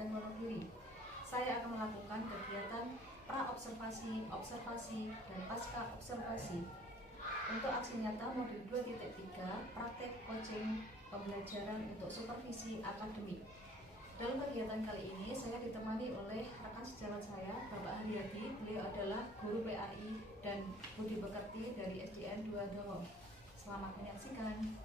Kabupaten Wonogiri. Saya akan melakukan kegiatan pra-observasi, observasi, dan pasca observasi. Untuk aksi nyata modul 2.3 praktek coaching pembelajaran untuk supervisi akademik. Dalam kegiatan kali ini saya ditemani oleh rekan sejawat saya, Bapak Haryadi. Beliau adalah guru PAI dan Budi Pekerti dari SDN 2 Dohong. Selamat menyaksikan.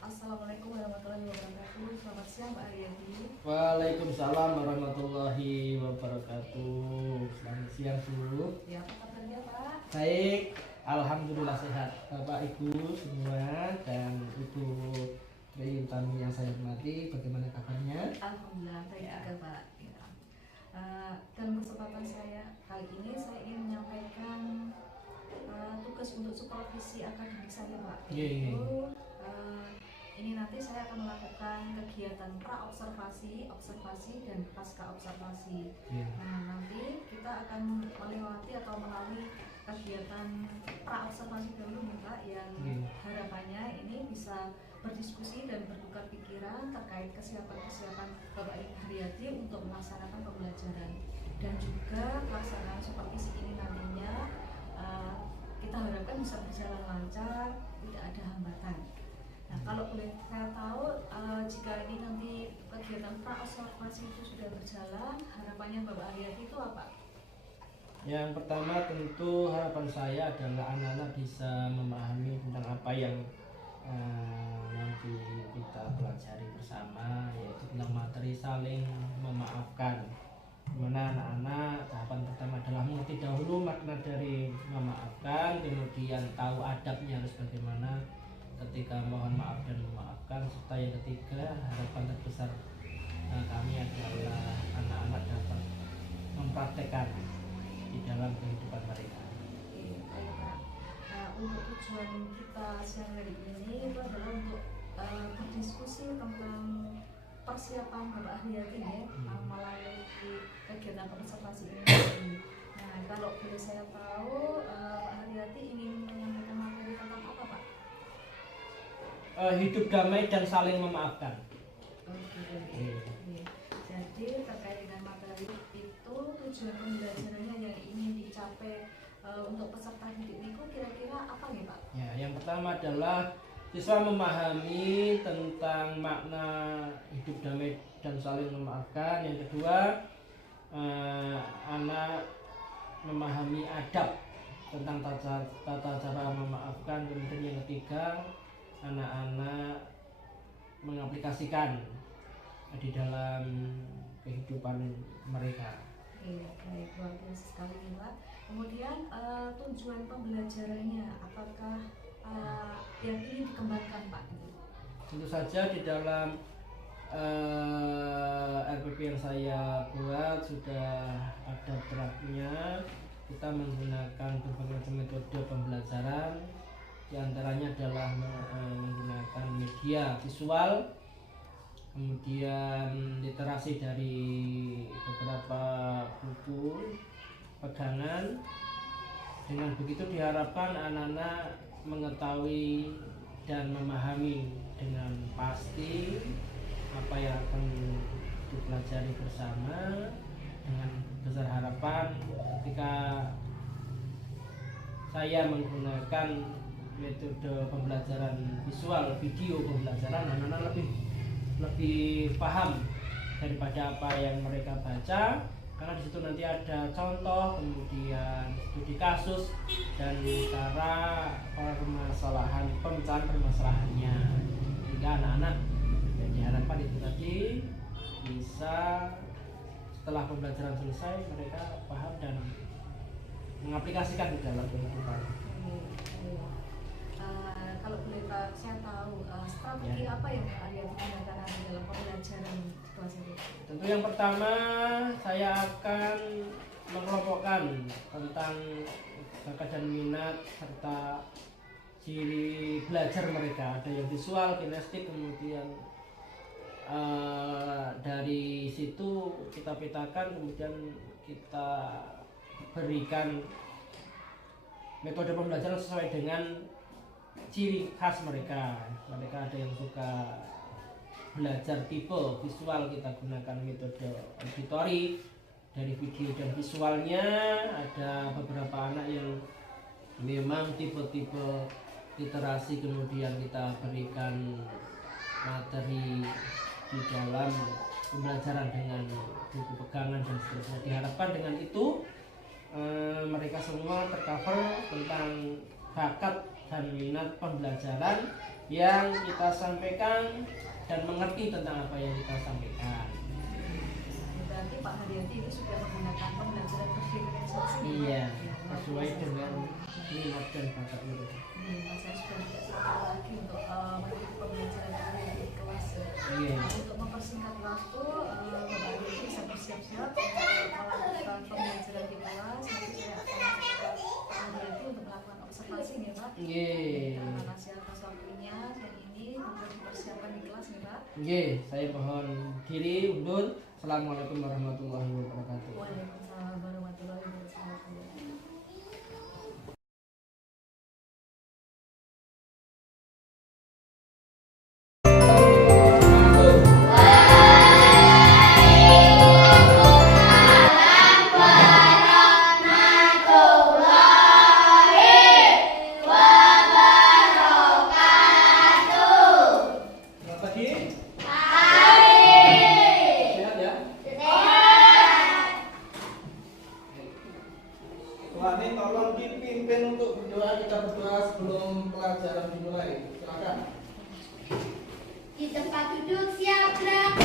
Assalamualaikum warahmatullahi wabarakatuh. Selamat siang Pak Haryadi. Waalaikumsalam warahmatullahi wabarakatuh. Selamat siang Bu. Ya, apa kabarnya Pak? Baik, alhamdulillah sehat. Bapak Ibu semua dan Ibu Tri Utami yang saya hormati, bagaimana kabarnya? Alhamdulillah baik juga Pak. Ya. Dalam kesempatan saya kali ini saya ingin menyampaikan tugas untuk supervisi akademik saya Pak. Yaitu ini nanti saya akan melakukan kegiatan pra-observasi, observasi, dan pasca observasi. Nah, nanti kita akan melewati atau melalui kegiatan pra-observasi dulu nih Pak, yang harapannya ini bisa berdiskusi dan bertukar pikiran terkait kesiapan Bapak Haryadi untuk melaksanakan pembelajaran, dan juga pelaksanaan supervisi ini nantinya kita harapkan bisa berjalan lancar, tidak ada hambatan. Nah, kalau boleh saya tahu, jika ini nanti kegiatan pra-observasi itu sudah berjalan, harapannya Bapak Haryadi itu apa? Yang pertama tentu harapan saya adalah anak-anak bisa memahami tentang apa yang nanti kita pelajari bersama, yaitu tentang materi saling memaafkan. Dimana anak-anak tahapan pertama adalah mengerti dahulu makna dari memaafkan, kemudian tahu adabnya harus bagaimana ketika mohon maaf dan memaafkan, serta yang ketiga harapan terbesar kami adalah anak-anak dapat mempraktekkan di dalam kehidupan mereka. Baik Pak. Untuk tujuan kita siang hari ini itu adalah untuk berdiskusi tentang persiapan Bapak Haryadi ya, melalui kegiatan observasi ini. Nah, kalau boleh saya tahu, Pak Haryadi ingin menyampaikan materi tentang apa Pak? Hidup damai dan saling memaafkan. Jadi terkait dengan materi itu, tujuan pembelajarannya yang ingin dicapai untuk peserta didik itu kira-kira apa nih Pak? Ya, yang pertama adalah siswa memahami tentang makna hidup damai dan saling memaafkan. Yang kedua, anak memahami adab tentang tata cara memaafkan. Kemudian yang ketiga, anak-anak mengaplikasikan di dalam kehidupan mereka. Baik, luar biasa sekali nih Pak. Kemudian tujuan pembelajarannya apakah yang ingin dikembangkan Pak? Tentu saja di dalam RPP yang saya buat sudah ada draftnya. Kita menggunakan berbagai macam metode pembelajaran. Di antaranya adalah menggunakan media visual, kemudian literasi dari beberapa buku pegangan. Dengan begitu diharapkan anak-anak mengetahui dan memahami dengan pasti apa yang akan dipelajari bersama, dengan besar harapan ketika saya menggunakan metode pembelajaran visual, video pembelajaran, anak-anak lebih paham daripada apa yang mereka baca, karena di situ nanti ada contoh, kemudian studi kasus dan cara permasalahan, pemecahan permasalahannya, sehingga anak-anak yang diharapkan itu tadi bisa setelah pembelajaran selesai mereka paham dan mengaplikasikan di dalam kehidupan. Kalau boleh Pak, saya tahu strategi apa yang Pak Haryadi gunakan dalam pembelajaran situasi ini? Tentu yang pertama saya akan mengelompokkan tentang bakat dan minat serta ciri belajar mereka. Ada yang visual, kinestik, kemudian dari situ kita petakan, kemudian kita berikan metode pembelajaran sesuai dengan ciri khas mereka. Mereka ada yang suka belajar tipe visual kita gunakan metode auditory. Dari video dan visualnya ada beberapa anak yang memang tipe-tipe literasi, kemudian kita berikan materi di dalam pembelajaran dengan buku pegangan dan seterusnya. Diharapkan dengan itu mereka semua tercover tentang bakat dan minat pembelajaran yang kita sampaikan dan mengerti tentang apa yang kita sampaikan. Berarti Pak Haryanti itu sudah menggunakan pembelajaran berdiferensiasi. Iya, sesuai dengan minat dan bakat itu. Saya sudah tidak sabar lagi untuk mengikuti pembelajaran di kelas. Iya. Untuk mempersingkat waktu, Bapak Haryanti bisa bersiap-siap melakukan pembelajaran di kelas. Nanti saya akan mengajak Pak Haryanti untuk melakukan observasi nih Pak. Iya. Terima kasih atas waktunya dan ini untuk dipersiapkan di kelas nih Pak. Iya, saya mohon diri undur. Assalamualaikum warahmatullahi wabarakatuh. Waalaikumsalam warahmatullahi wabarakatuh. Wani tolong dipimpin untuk berdoa, kita berdoa sebelum pelajaran dimulai. Silakan. Di tempat duduk siap gerak.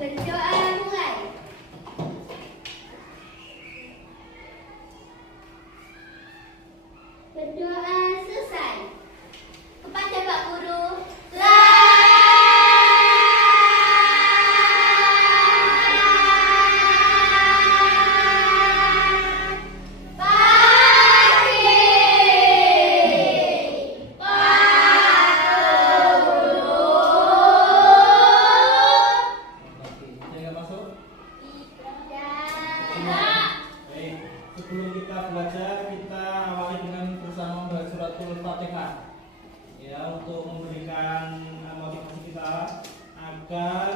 Berdoa mulai. Berdoa selesai. Kepada Pak Guru. Saya masuk. Baik, sebelum kita belajar, kita awali dengan bersama membaca suratul Fatihah. Ya, untuk memberikan motivasi kita agar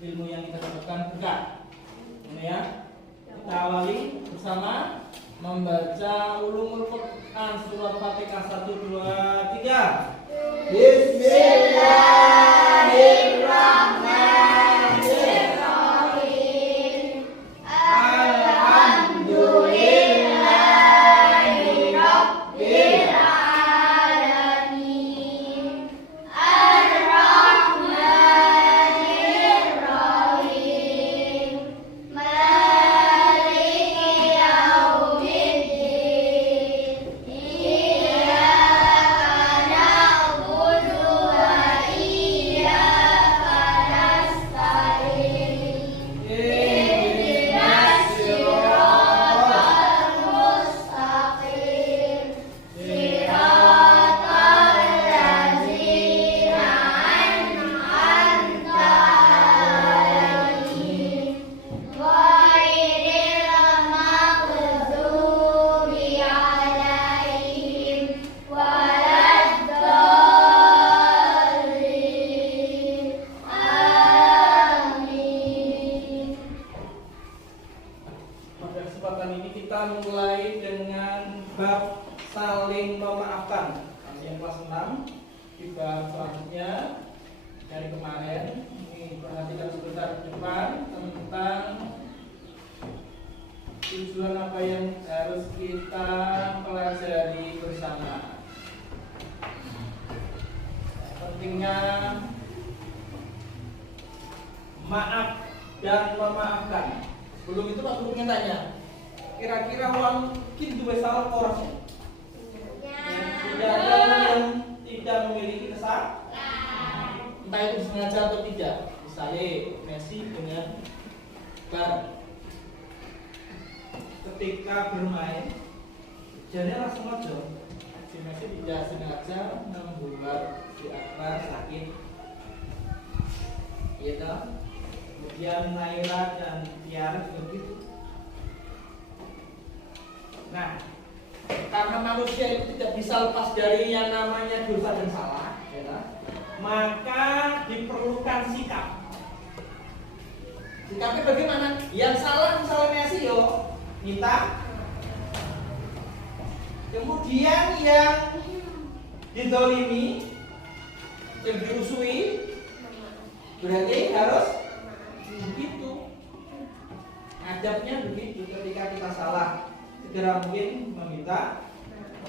ilmu yang kita dapatkan berkah. Ini ya. Kita awali bersama membaca Ulumul Quran surat Fatihah 1 2 3. Bismillahirrahmanirrahim. Alhamdulillahirabbil alamin. Ar-Rahmanir-Rahim. Maliki yaumiddin. Iyyaka na'budu wa iyyaka nasta'in. Ihdinas siratal mustaqim. Siratal ladzina an'amta 'alaihim ghairil maghdubi 'alaihim waladdallin. Amin. Pada kesempatan ini kita mulai dengan bab saling memaafkan. Yang kelas 6 di bab selanjutnya dari kemarin. Ini perhatikan sebentar ke depan tentang tujuan apa yang harus kita pelajari bersama. Pentingnya maaf dan memaafkan. Sebelum itu Pak Guru ingin tanya, kira-kira mungkin dua salah orang tidak ada yang tidak memiliki kesalahan, entah itu disengaja atau tidak. Misalnya Messi dengan Bar ketika bermain, jadi langsung aja si Messi tidak sengaja membuat si Akbar sakit, gitu. Kemudian Naira dan Tiara juga begitu. Nah, karena manusia itu tidak bisa lepas dari yang namanya dosa dan salah, ya, maka diperlukan sikap. Sikapnya bagaimana? Yang salah misalnya sih yo minta. Kemudian yang didolimi, yang diusui, berarti harus begitu. Adabnya begitu, ketika kita salah segera mungkin meminta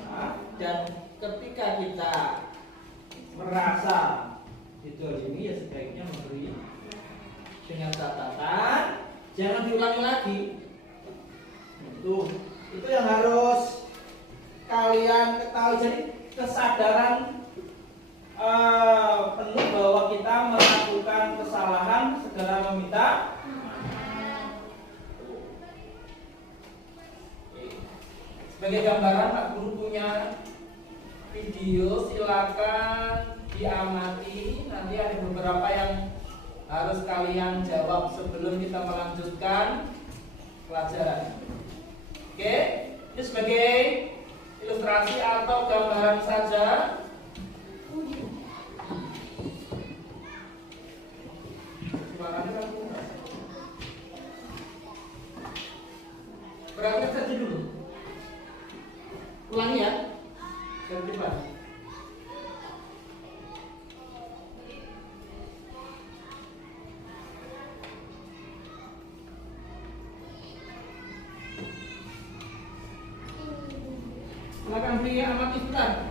maaf, dan ketika kita merasa didolimi ya sebaiknya memberi, dengan catatan jangan diulangi lagi. Itu yang harus kalian ketahui. Jadi kesadaran penuh bahwa kita melakukan kesalahan segera meminta. Sebagai gambaran, Pak Guru punya video, silakan diamati. Nanti ada beberapa yang harus kalian jawab sebelum kita melanjutkan pelajaran. Oke, ini sebagai ilustrasi atau gambaran saja. Berangkat saja dulu. Ulangi ya. Dari depan. Silakan beri amati sebentar.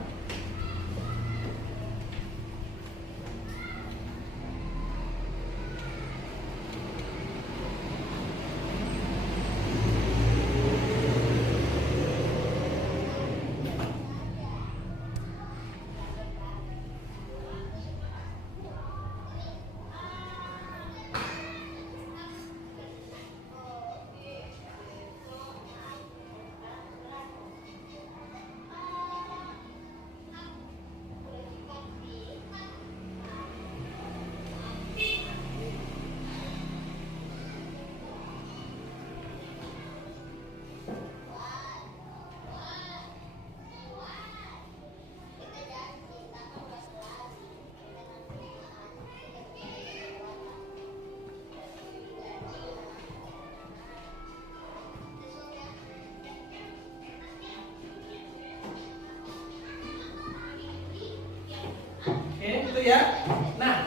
Itu ya. Nah,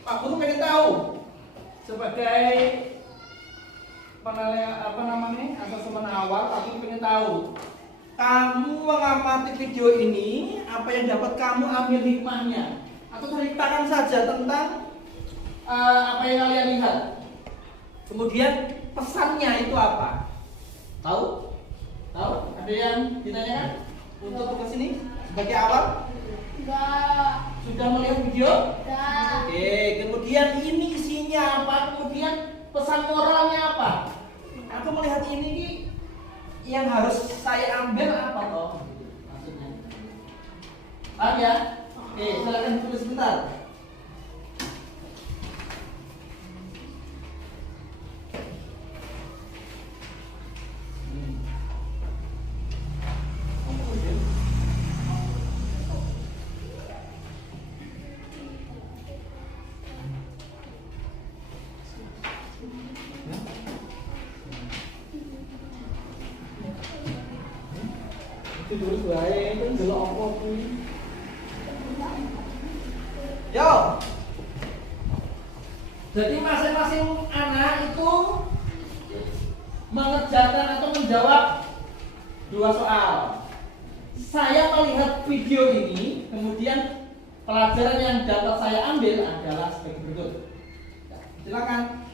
Pak Guru pengen tahu sebagai asesmen awal, Pak Guru pengen tahu kamu mengamati video ini, apa yang dapat kamu ambil hikmahnya, atau ceritakan saja tentang apa yang kalian lihat. Kemudian pesannya itu apa? Tahu? Tahu? Ada yang ditanyakan untuk tugas ini sebagai awal? Enggak. Sudah melihat video? Enggak. Oke, kemudian ini isinya apa? Kemudian pesan moralnya apa? Aku melihat ini yang harus saya ambil apa toh? Maksudnya. Paham ya? Oke, silakan tulis sebentar. Tulis wae, itu ndelok apa kuwi. Yo. Jadi masing-masing anak itu mengerjakan atau menjawab 2 soal. Saya melihat video ini, kemudian pelajaran yang dapat saya ambil adalah sebagai berikut. Silakan.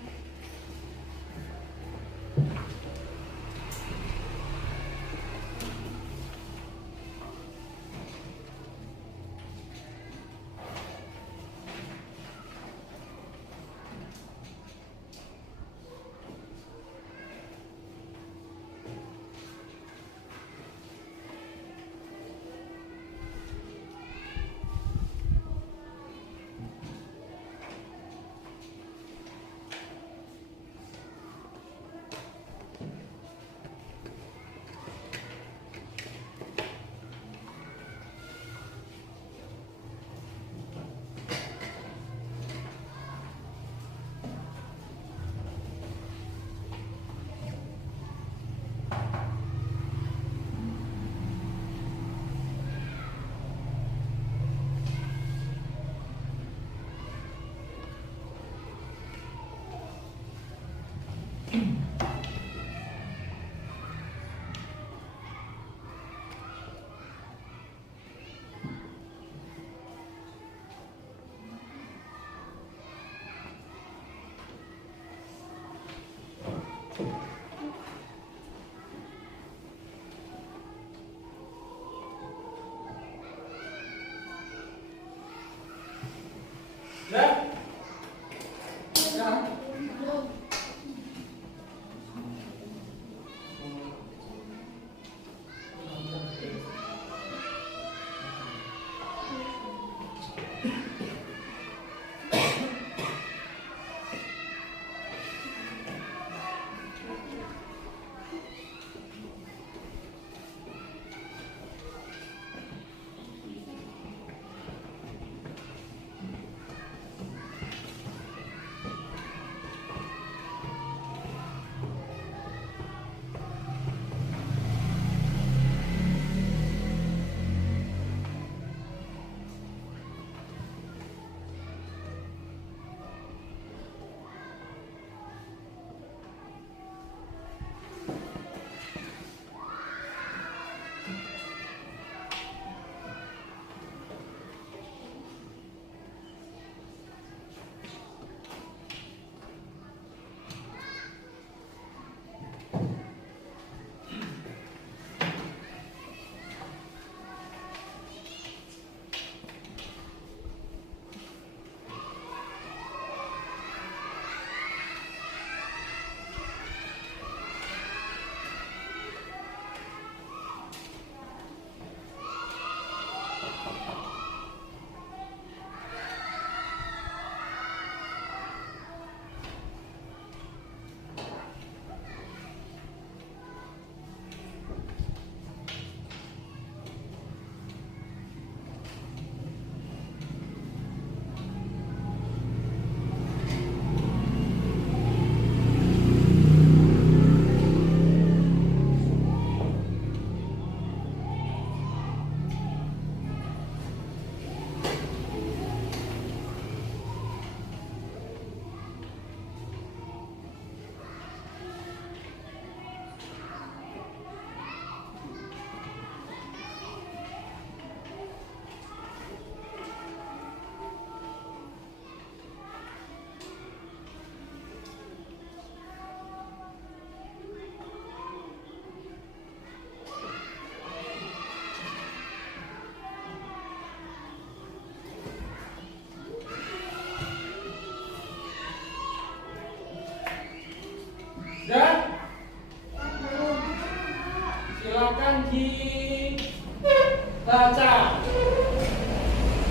dibaca.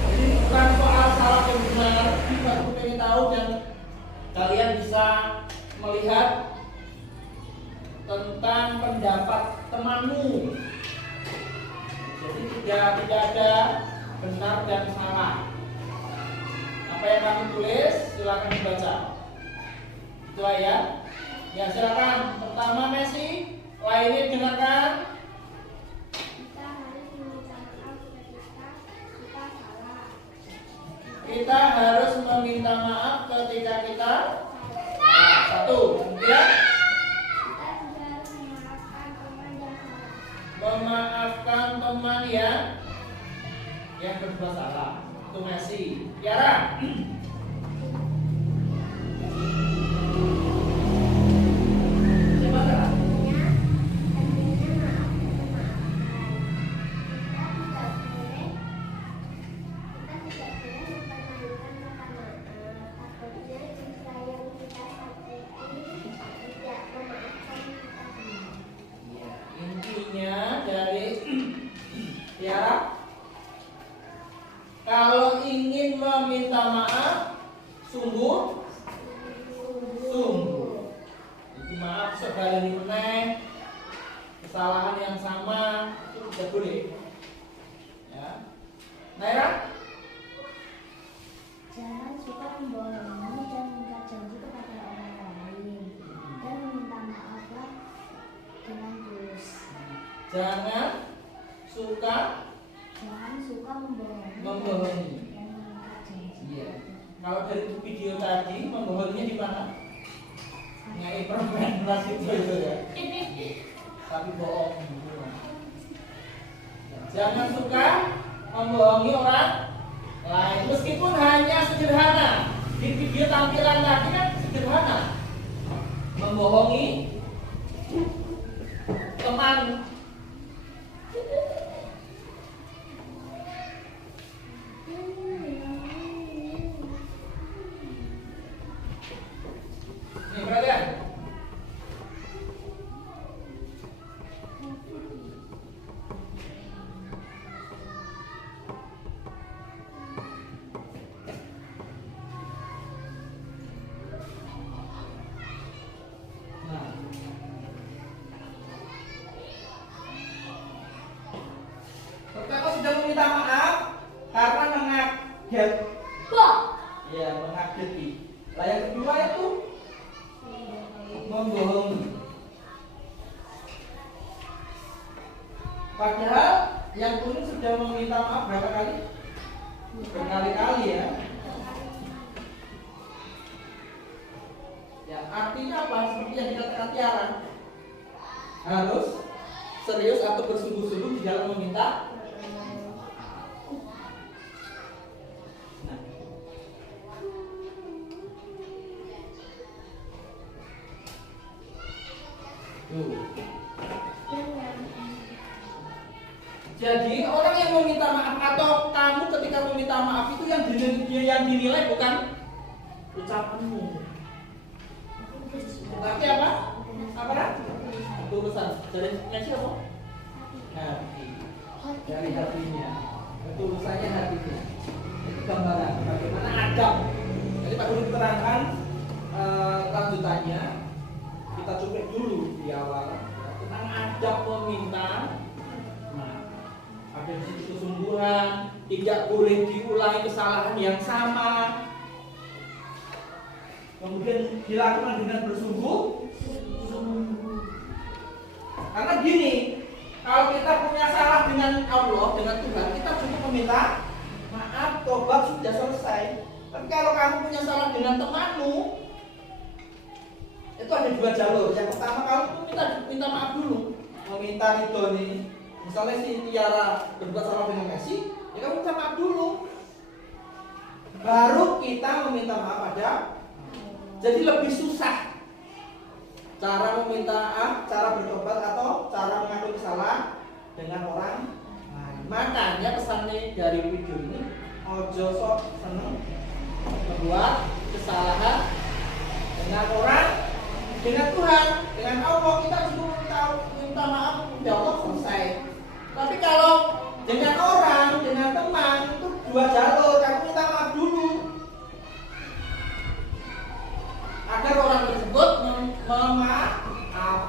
Jadi bukan soal salah dan benar, tapi aku pengen tahu dan kalian bisa melihat tentang pendapat temanmu. Jadi tidak ada benar dan salah. Apa yang kami tulis silakan dibaca. Itulah ya. Ya silakan. Pertama Messi, lainnya dengarkan. Kita harus meminta maaf ketika kita salah. Kita harus meminta maaf ketika kita salah. Satu, kemudian Kita juga harus memaafkan teman yang salah. memaafkan teman yang berbuat salah. Itu Messi. Tiara. Siapa Tiara? Tentunya maaf memaafkan. Kita tidak boleh mempermainkan kata maaf. Takutnya jika yang kita sakiti tidak memaafkan kita sendiri. Ya, intinya dari Tiara, kalau ingin meminta maaf, sungguh. Jadi maaf sekali meneh, kesalahan yang sama itu tidak boleh. Ya, Naira, Jangan suka membohongi dan minta janji kepada orang lain dan meminta maaflah dengan tulus. jangan suka Jangan suka membohongi membohongi. dan meminta janji. Iya. Kalau dari video tadi membohonginya di mana? Ngai permen beras itu ya. Tapi bohong. Jangan suka membohongi orang lain meskipun hanya sederhana. Di video tampilan tadi kan sederhana. Membohongi teman. Nih perhatian. Nah. Pertama sudah meminta maaf karena mengaget. Ya, mengageti. Lah yang kedua itu membohongi. Padahal yang kuning sudah meminta maaf berapa kali? Berkali-kali ya. Ya, artinya apa? Seperti yang dikatakan Tiara, harus serius atau bersungguh-sungguh di dalam meminta. Nah. Tuh. Jadi orang yang meminta maaf atau kamu ketika meminta maaf itu yang dinilai bukan ucapanmu, tapi apa? Apa? Ketulusan. Dari Messi apa? Hati. Dari hatinya. Ketulusannya hatinya. Itu gambaran bagaimana adab. Jadi Pak Guru terangkan lanjutannya. Kita cuplik dulu di awal tentang adab meminta maaf. Ada di situ kesungguhan, tidak boleh diulangi kesalahan yang sama. Kemudian dilakukan dengan bersungguh-sungguh. Karena gini, kalau kita punya salah dengan Allah, dengan Tuhan, kita cukup meminta maaf, tobat sudah selesai. Tapi kalau kamu punya salah dengan temanmu, itu ada dua jalur. Yang pertama kamu minta maaf dulu, meminta ridho nih. Misalnya si Tiara berbuat salah dengan Messi, ya kamu minta maaf dulu. Baru kita meminta maaf pada. Jadi lebih susah cara meminta maaf, cara bertobat atau cara mengakui salah dengan orang lain. Makanya pesannya dari video ini, ojo sok seneng membuat kesalahan dengan orang, dengan Tuhan, dengan Allah. Kita cukup minta maaf, ya Allah selesai. Tapi kalau dengan orang, dengan teman itu dua jalur. Kamu minta maaf dulu agar orang tersebut memaafkan.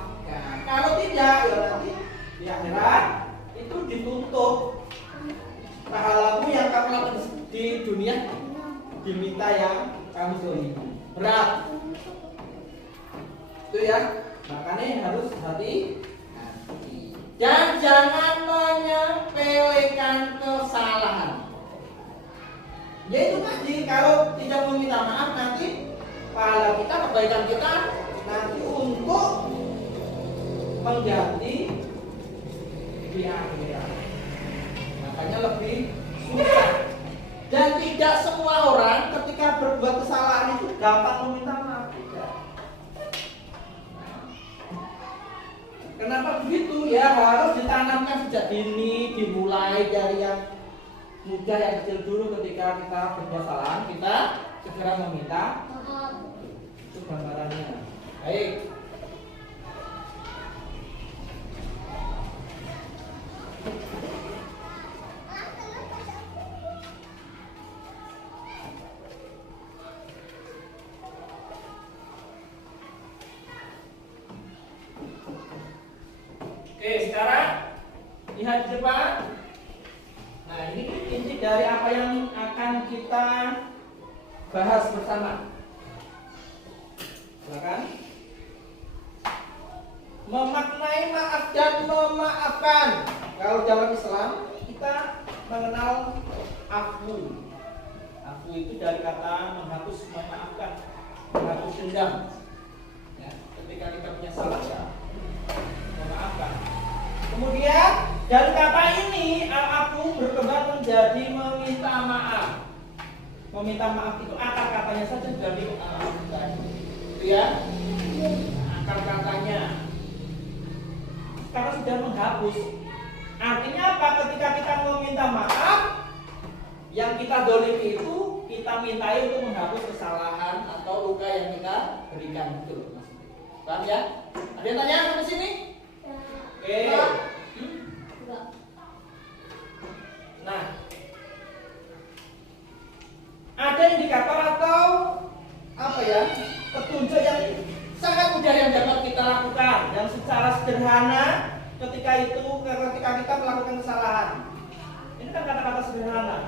Kalau tidak, ya nanti di akhirat itu dituntut pahalamu yang kamu lakukan di dunia diminta yang kamu zalimi. Berat itu ya, makanya harus hati-hati dan jangan menyepelekan kesalahan. Yaitu tadi, kalau tidak meminta maaf nanti pahala kita, kebaikan kita nanti untuk mengganti di akhirat. Makanya lebih susah. Dan tidak semua orang ketika berbuat kesalahan itu gampang meminta maaf. Tidak. Kenapa begitu? Ya harus ditanamkan sejak dini, dimulai dari yang mudah, yang kecil dulu. Ketika kita berbuat kesalahan, kita segera meminta maaf. Itu gambarannya. Baik. Oke, sekarang lihat di depan. Nah, ini inti dari apa yang akan kita bahas bersama. Silakan. Memaknai maaf dan memaafkan. Kalau dalam Islam kita mengenal afu. Afu itu dari kata menghapus, memaafkan, menghapus dendam. Ya, ketika kita punya salah, ya, memaafkan. Kemudian dari kata ini al-afu berkembang menjadi meminta maaf. Meminta maaf itu akar katanya saja dari al-afu tadi. Itu ya, akar katanya. Karena sudah menghapus. Artinya apa? Ketika kita meminta maaf, yang kita dolimi itu kita mintai untuk menghapus kesalahan atau luka yang kita berikan. Betul, Mas. Paham ya? Ada yang tanya sampai sini? Oke. Nah, ada indikator atau apa ya, petunjuk yang sangat mudah yang dapat kita lakukan, yang secara sederhana ketika kita melakukan kesalahan. Ini kan kata-kata sederhana.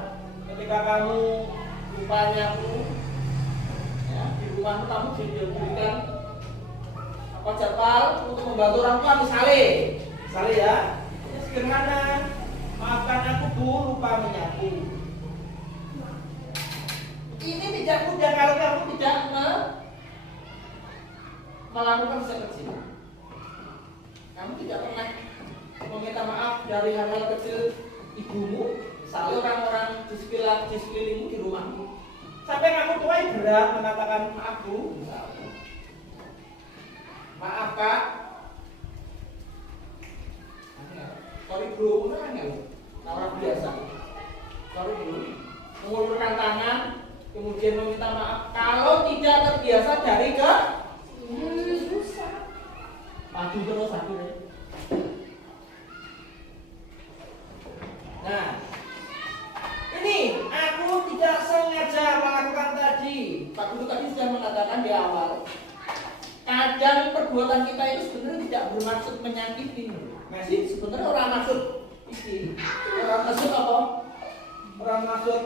Ketika kamu lupa nyapu, ya, di rumah kamu diberikan apa jadwal untuk membantu orang tua, misalnya ya, ini sederhana. Maafkan aku Bu, lupa menyapu. Ini tidak mudah kalau kamu tidak melakukan sejak kecil. Kamu tidak pernah meminta maaf dari hal-hal kecil ibumu, misalnya orang-orang di sekelilingmu di rumahmu. Sampai kamu tua berat mengatakan maaf Bu, misalnya. Maaf Kak. Sorry bro, beneran nggak? Orang biasa. Sorry bro. Mengulurkan tangan, kemudian meminta maaf. Kalau tidak terbiasa dari ke susah. Maju terus aku deh. Nah, ini aku tidak sengaja melakukan tadi. Pak Guru tadi sudah mengatakan di awal. Kadang perbuatan kita itu sebenarnya tidak bermaksud menyakiti. Masih sebenarnya orang maksud isi, orang maksud apa? Orang maksud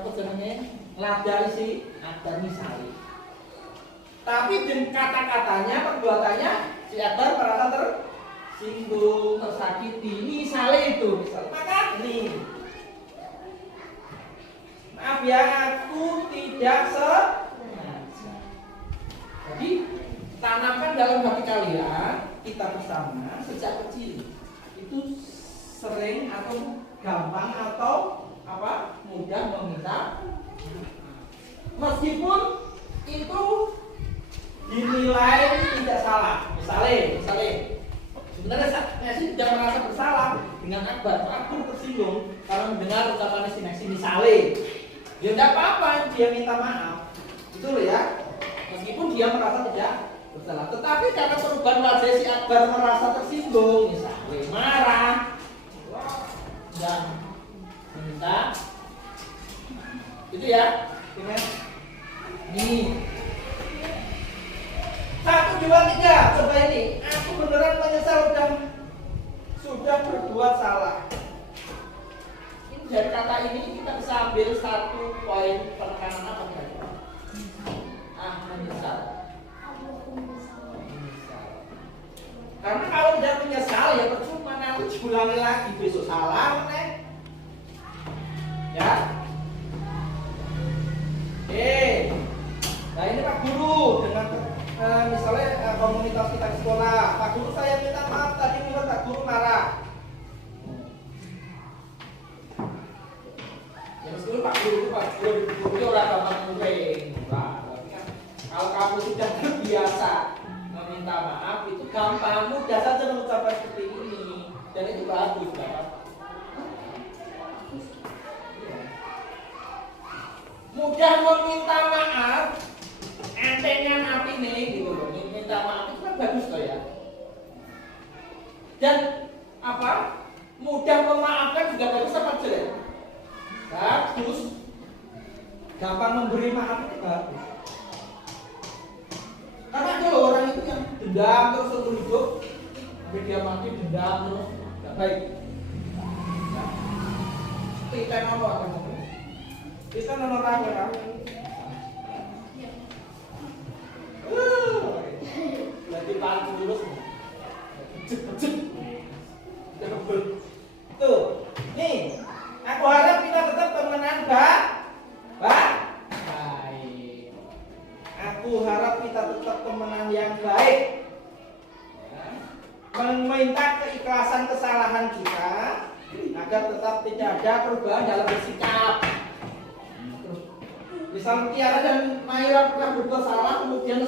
apa namanya? Lada isi, ada misalnya. Tapi dengan kata-katanya, perbuatannya si Akbar merasa tersinggung, tersakiti. Misalnya itu, misalnya. Maka nih, maaf ya, aku tidak sengaja. Jadi tanamkan dalam hati kalian, kita bersama sejak kecil itu sering atau gampang atau apa mudah meminta, meskipun itu dinilai tidak salah. Misalnya sebenarnya saya tidak merasa bersalah dengan Akbar. Akbar tersinggung kalau mendengar ucapan si misalnya, ya tidak apa-apa dia minta maaf, betul ya, meskipun dia merasa tidak bersalah. Tetapi karena perubahan wajah si Akbar merasa tersinggung, misalnya boleh marah dan meminta itu ya. Oke. Nih 1, 2, 3, coba ini. Aku beneran menyesal sudah berbuat salah. Ini dari kata ini kita bisa ambil 1 poin penekanan apa kira-kira? Menyesal. Karena kalau tidak menyesal ya percuma, nanti diulangi lagi, besok salah nih. Ya. Nah ini Pak Guru dengan misalnya komunitas kita di sekolah, Pak Guru saya minta maaf tadi memang Pak Guru marah. Ya meskipun Pak Guru orang gampang ngomong. Kalau kamu sudah terbiasa meminta maaf, itu gampang, mudah saja mengucapkan seperti ini, dan itu bagus, Bapak. Mudah meminta maaf, entengnya napi nih gitu loh. Minta maaf itu kan bagus loh ya. Dan apa? Mudah memaafkan juga bagus apa jelek? Bagus. Gampang memberi maaf itu bagus. Karena ada loh orang itu yang dendam terus seumur hidup, sampai dia mati dendam terus, nggak baik. Kita apa akan ngomong? Kita nonton ya kan? Nanti paling terus. Tuh, nih, aku harap kita tetap temenan, baik. Aku harap kita tetap temenan yang baik. Meminta keikhlasan kesalahan kita agar tetap tidak ada perubahan dalam bersikap. Misal Tiara dan Mayra pernah berbuat salah kemudian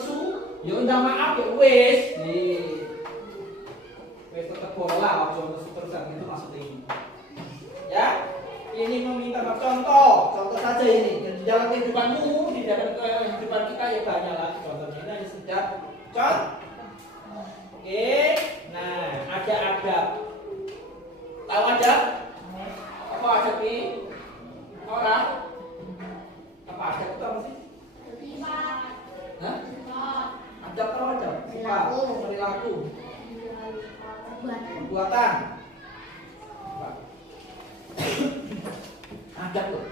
ya minta maaf ya wes. Wes tetap bola ojo nesu terusan itu maksudnya ini. Ya, ini meminta maaf contoh saja ini. Dan di dalam kehidupanmu, di dalam kehidupan kita ya banyak lah contohnya. Ini hanya sejak contoh. Oke, nah ada adab. Tahu adab? Apa adab ini? Orang? Apa adab itu apa sih? Hah? Adab tahu adab? Perilaku. Perbuatan. Adab loh.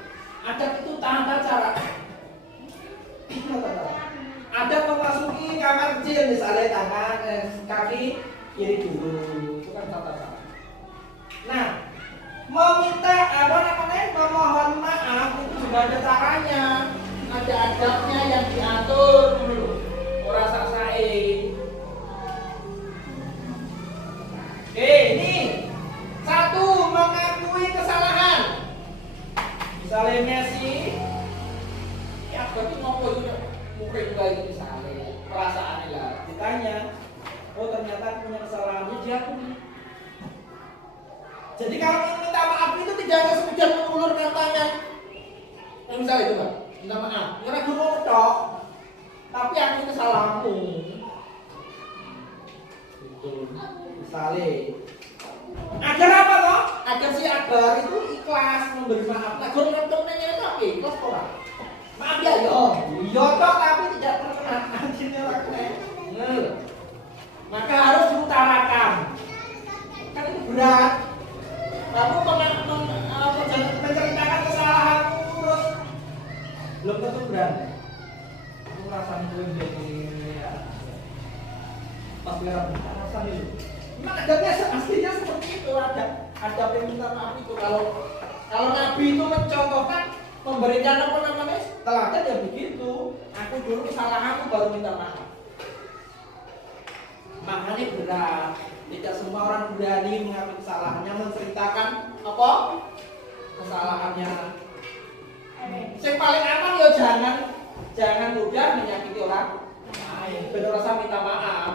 Adab itu tata cara. Adab memasuki kamar kecil misalnya tangan kaki kiri dulu. Itu kan tata cara. Nah, meminta memohon maaf itu juga ada caranya. Ada adabnya yang diatur dulu. Ora saksae. Oke, ini 1, mengakui kesalahan. Misalnya Messi, ya berarti ngopo itu mungkin lagi misalnya perasaannya lah. Ditanya, oh ternyata punya kesalahannya diakui. Jadi kalau ingin minta maaf itu tidak ada sekedar mengulurkan tangan. Misalnya itu Pak, minta maaf, nyerah dulu tok, tapi aku kesalahanmu. Itu misalnya. Agar apa toh? Agar si Akbar itu ikhlas memberi maaf. Nah, gue nontonnya itu apa? Ikhlas kok? Maaf ya, yo toh tapi tidak berkenan. Anjingnya rakyat. Maka harus diutarakan. Kan itu berat. Kamu menceritakan kesalahanmu terus belum tentu berani. Aku rasanya gue jadi ya. Pas merah rasanya itu. Memang adabnya aslinya seperti itu, ada perminta maaf itu. Kalau Nabi itu mencontohkan memberikan apa namanya teladan ya begitu. Aku dulu kesalahanku baru minta maaf. Makanya berat. Tidak semua orang berani mengakui kesalahannya, menceritakan apa kesalahannya. Yang paling aman ya jangan mudah menyakiti orang lain. Benar rasa minta maaf.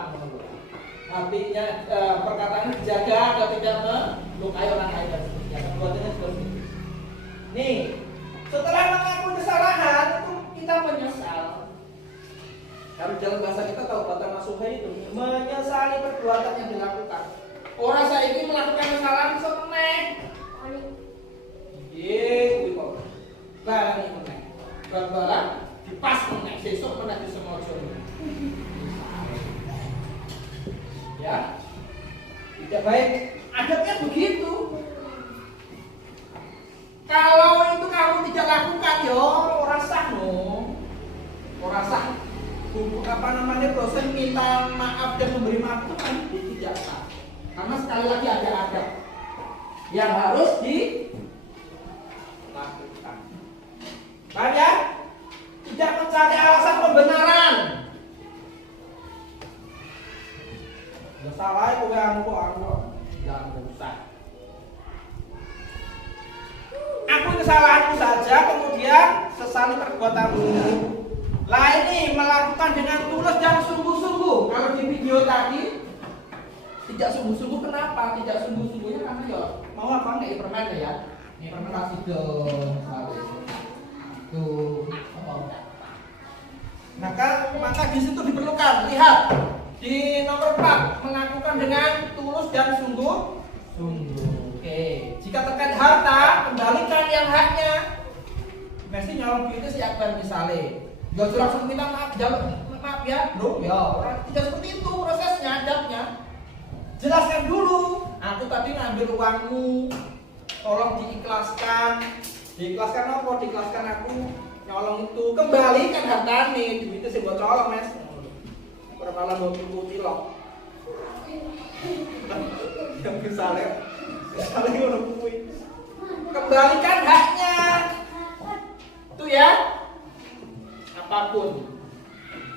Artinya perkataan dijaga agar tidak melukai orang lain dan seterusnya. Perbuatannya seperti itu. Nih, setelah mengaku kesalahan itu kita menyesal. Kalau dalam bahasa kita tahu kata nasuha itu menyesali perbuatan yang dilakukan. Orang saiki melakukan kesalahan seneng. Kuwi kok. Barang meneh. Barang dipas meneh sesuk meneh disemojo. Ya. Tidak baik. Adabnya begitu. Kalau itu kamu tidak lakukan ya orang sah no. Orang sah. Proses minta maaf dan memberi maaf itu kan tidak sah. Karena sekali lagi ada adab yang harus dilakukan. Paham ya? Tidak mencari alasan pembenaran. Nggak salah itu aku nggak usah. Aku kesalahanku saja, kemudian sesali perbuatanmu. Lah ini melakukan dengan tulus dan sungguh-sungguh. Kalau di video tadi tidak sungguh-sungguh, kenapa? Tidak sungguh-sungguhnya karena ya mau apa nggak permen ya? Ini permen kasih dong. Tuh. Maka di situ diperlukan. Lihat di nomor 4 melakukan dengan tulus dan sungguh-sungguh. Oke. Jika terkait harta, kembalikan yang haknya. Mesti nyolong duitnya si Akbar misalnya. Gak langsung minta maaf ya, bro. Ya, tidak seperti itu prosesnya, adabnya. Jelaskan dulu. Aku tadi ngambil uangmu, tolong diikhlaskan. Diikhlaskan apa? Diikhlaskan aku nyolong itu. Kembalikan hartanya. Duitnya sih buat colong, Mas. Permalah mau putih loh. Yang misalnya ngono kuwi. Kembalikan haknya. Itu ya. Apapun.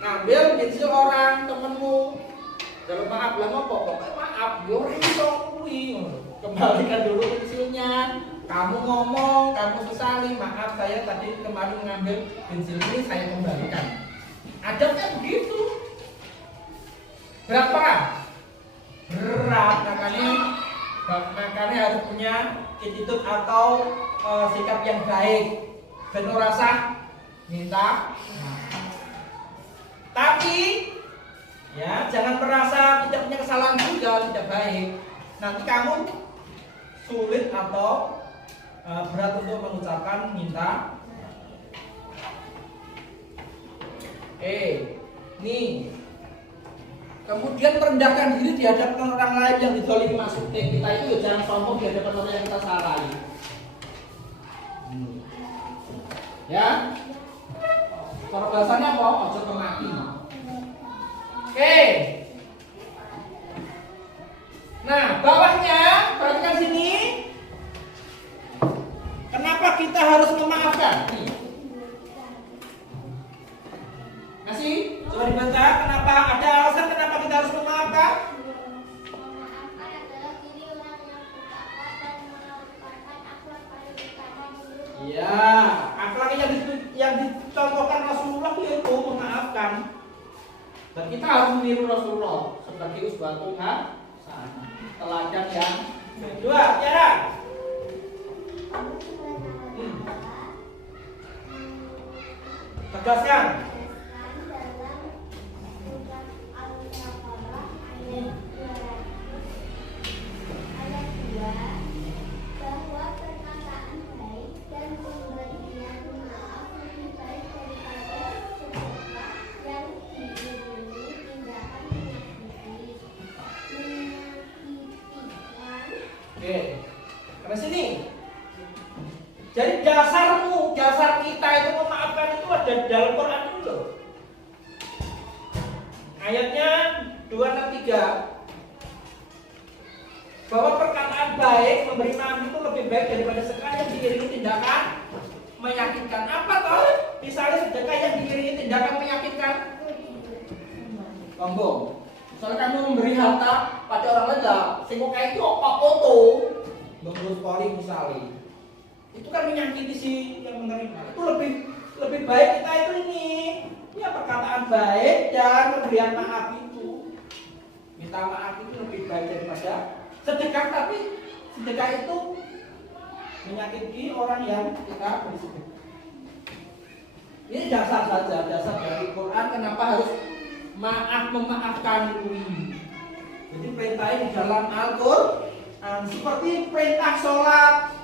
Ngambil bensin orang temenmu. Kalau maaf lah ngopo, pokoknya maaf, yo ora iso kuwi. Kembalikan dulu bensinnya. Kamu ngomong, kamu sesali, maaf saya tadi kemarin mengambil bensin ini saya kembalikan. Adabnya begitu. Berapa? Berat, makanya harus punya attitude atau sikap yang baik. Dan rasa minta. Tapi ya jangan merasa tidak punya kesalahan juga, tidak baik. Nanti kamu sulit atau berat untuk mengucapkan minta. Nih. Kemudian merendahkan diri di hadapan orang lain yang dizalimi maksud kita itu ya jangan sombong di hadapan orang yang kita salahi. Ya. Cara bahasanya apa? Ojo kemaki. Oke. Nah, bawahnya perhatikan sini. Kenapa kita harus memaafkan? Masih? Coba dibaca. Kenapa? Ada alasan kenapa kita harus memaafkan? Memaafkan adalah diri orang yang bertakwa dan merupakan akhlak paling utama dulu. Iya, akhlak yang dicontohkan Rasulullah yaitu memaafkan. Dan kita harus meniru Rasulullah sebagai uswatun hasanah, teladan yang kedua. Ya. Tegaskan. Oke, karena sini. Jadi dasar kita itu memaafkan itu ada dalam Quran dulu. Ayatnya 263. Bahwa perkataan baik memberi maaf itu lebih baik daripada sedekah yang diiringi tindakan meyakinkan. Apa toh? Misalnya sedekah yang diiringi tindakan meyakinkan. Sombong. Misalnya kamu memberi harta pada orang lain lah, sing kok kayak itu apa foto, bungkus poli misalnya, itu kan menyakiti si yang menerima. Itu lebih baik kita itu ini, ya perkataan baik dan pemberian maaf itu, minta maaf itu lebih baik daripada sedekah. Tapi sedekah itu menyakiti orang yang kita beri sedekah. Ini dasar saja, dasar dari Quran. Kenapa harus memaafkan Jadi perintah di dalam Al-Quran seperti perintah sholat,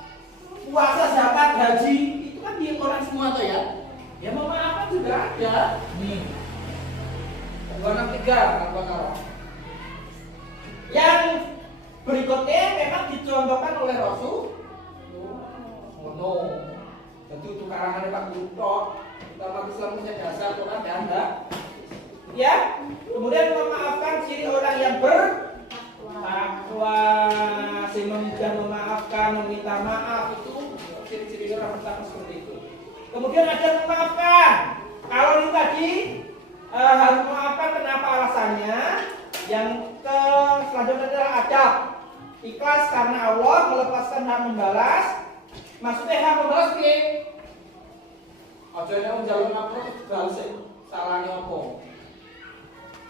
puasa, zakat, haji itu kan di Quran semua tuh ya. Ya memaafkan juga ada. Nih 263 Al-Baqarah. Yang berikutnya memang dicontohkan oleh Rasul. No. Jadi itu karangan Pak Guru kita umat Islam punya dasar Quran dan enggak. Ya, kemudian memaafkan ciri orang yang bertakwa, memudah memaafkan, meminta maaf itu ciri-ciri orang bertakwa seperti itu. Kemudian ada memaafkan. Kalau ini tadi harus memaafkan, kenapa alasannya? Yang selanjutnya adalah adab. Ikhlas karena Allah, melepaskan hak membalas. Maksudnya hak membalas piye? Aja nek njaluk ngapura balas salahane opo?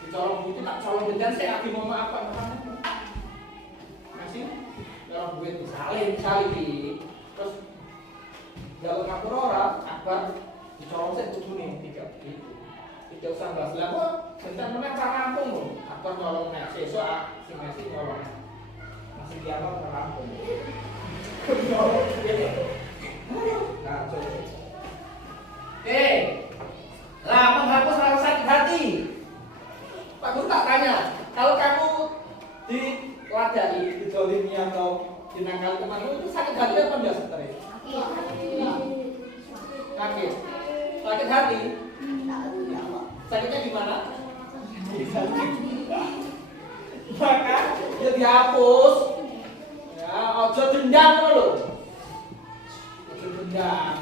Dicolong itu tak colong dendan saya lagi mau maafkan masih dalam duit misalnya di terus jalur ngapura orang akbar dicolong saya tuh nih tidak usah bahas lah kok bentar meneh rampung loh akbar nolong nek sesuk sing masih nolong masih dianggap rampung nah coba lah menghapus rasa sakit hati. Pak Guru tak tanya, kalau kamu diladani, dizolimi atau dinakal temanmu itu sakit hati apa enggak sebenarnya? Sakit. Sakit hati? Sakitnya di mana? Maka ya dihapus. Ya, ojo dendam dulu. Ojo dendam.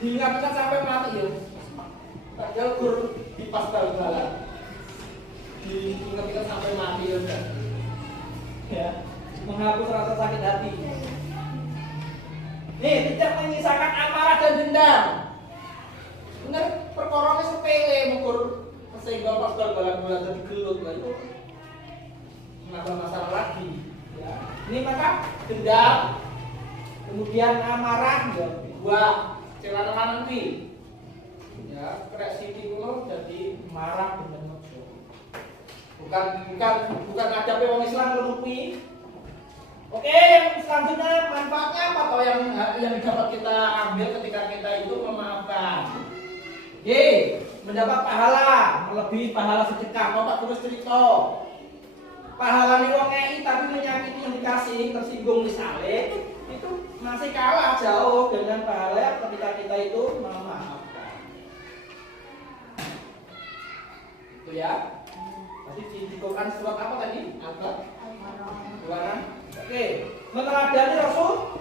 Diingatkan sampai mati ya. Tak jauh di pas bal-balan. Diingatkan sampai mati ya. Menghapus rasa sakit hati. Nih, tidak menyisakan amarah dan dendam. Bener, perkorone sepele mengukur sehingga pas bal-balan mulai jadi gelut lah itu. Menambah masalah lagi. Ya. Ini maka dendam, kemudian amarah ya, dua celana nanti. Ya, krek siti kula jadi marah dengan mojo. Bukan adabe wong Islam menutupi. Oke, yang selanjutnya manfaatnya apa atau yang dapat kita ambil ketika kita itu memaafkan. Mendapat pahala melebihi pahala sedekah. Bapak terus cerita. Pahala nih wong ngei tapi menyakiti yang dikasih, tersinggung misalnya, itu masih kalah jauh dengan pahala ketika kita itu memaafkan. Itu ya. Tadi di Quran surat apa tadi? Al-Baqarah. Oke, meneladani Rasul.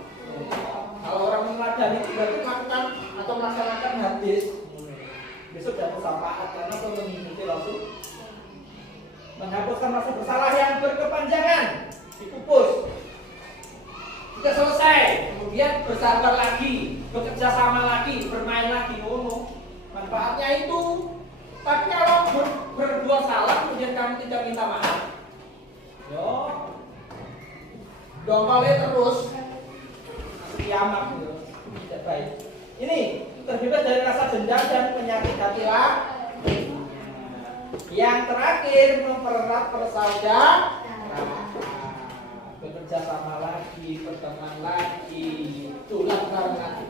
Kalau orang meneladani itu berarti melakukan atau melaksanakan hadis. Besok dapat syafaat karena itu mengikuti Rasul. Menghapuskan rasa bersalah yang berkepanjangan, dipupus. Sudah selesai, kemudian bersabar lagi, bekerja sama lagi, bermain lagi, manfaatnya itu. Tapi kalau berbuat salah kemudian kamu tidak minta maaf, yo, dongkolnya terus, kiamat gitu, tidak baik. Ini terbebas dari rasa dendam dan penyakit hati lah. Yang terakhir mempererat persaudaraan, bekerja sama lagi, berteman lagi, itulah lagi.